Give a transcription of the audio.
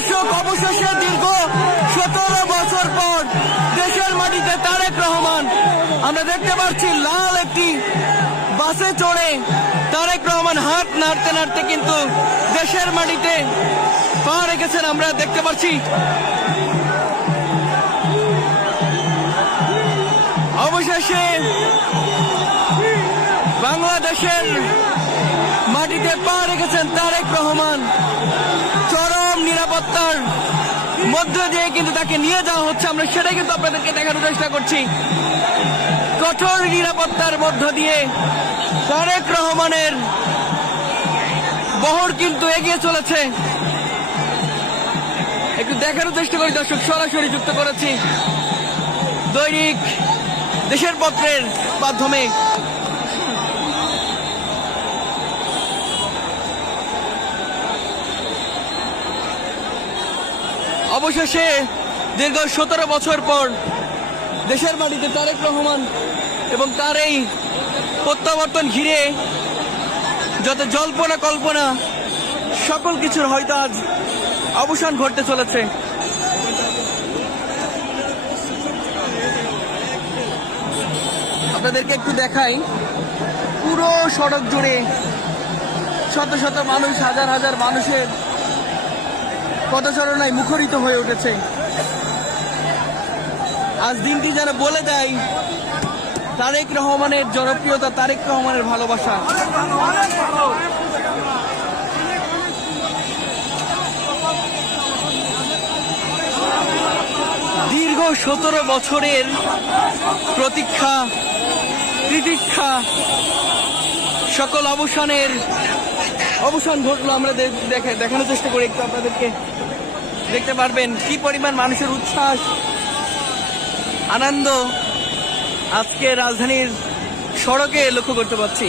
দর্শক, অবশেষে দীর্ঘ 17 বছর পর দেশের মাটিতে তারেক রহমান, আমরা দেখতে পাচ্ছি লাল একটি বাসে চড়ে তারেক রহমান হাত নাড়তে নাড়তে কিন্তু দেশের মাটিতে পা রেখেছেন, আমরা দেখতে পাচ্ছি। অবশেষে বাংলাদেশের মাটিতে পা রেখেছেন তারেক রহমান। চরম নিরাপত্তার মধ্য দিয়ে কিন্তু তাকে নিয়ে যাওয়া হচ্ছে, আমরা সেটাই কিন্তু আপনাদেরকে দেখানোর চেষ্টা করছি। কঠোর নিরাপত্তার মধ্য দিয়ে তারেক রহমানের বহর কিন্তু এগিয়ে চলেছে। একটু দেখানোর চেষ্টা করি দর্শক, সরাসরি যুক্ত করেছি দৈনিক দেশের পত্রের মাধ্যমে। অবশেষে দীর্ঘ 17 বছর পর দেশের মাটিতে তারেক রহমান এবং তার এই প্রত্যাবর্তন ঘিরে যত জল্পনা কল্পনা সকল কিছুর হয়তো আজ অবসান ঘটতে চলেছে। আপনাদেরকে একটু দেখাই, পুরো সড়ক জুড়ে শত শত মানুষ, হাজার হাজার মানুষের পদচারণায় মুখরিত হয়ে উঠেছে। আজ দিনটি যেন বলে দেয় তারেক রহমানের জনপ্রিয়তা, তারেক রহমানের ভালোবাসা। দীর্ঘ 17 বছরের প্রতীক্ষা, তিতিক্ষা সকল অবসান ঘটলো। আমরা দেখানোর চেষ্টা করি একটু আপনাদেরকে, দেখতে পারবেন কি পরিমাণ মানুষের উচ্ছ্বাস, আনন্দ আজকে রাজধানীর সড়কে লক্ষ্য করতে পারছি।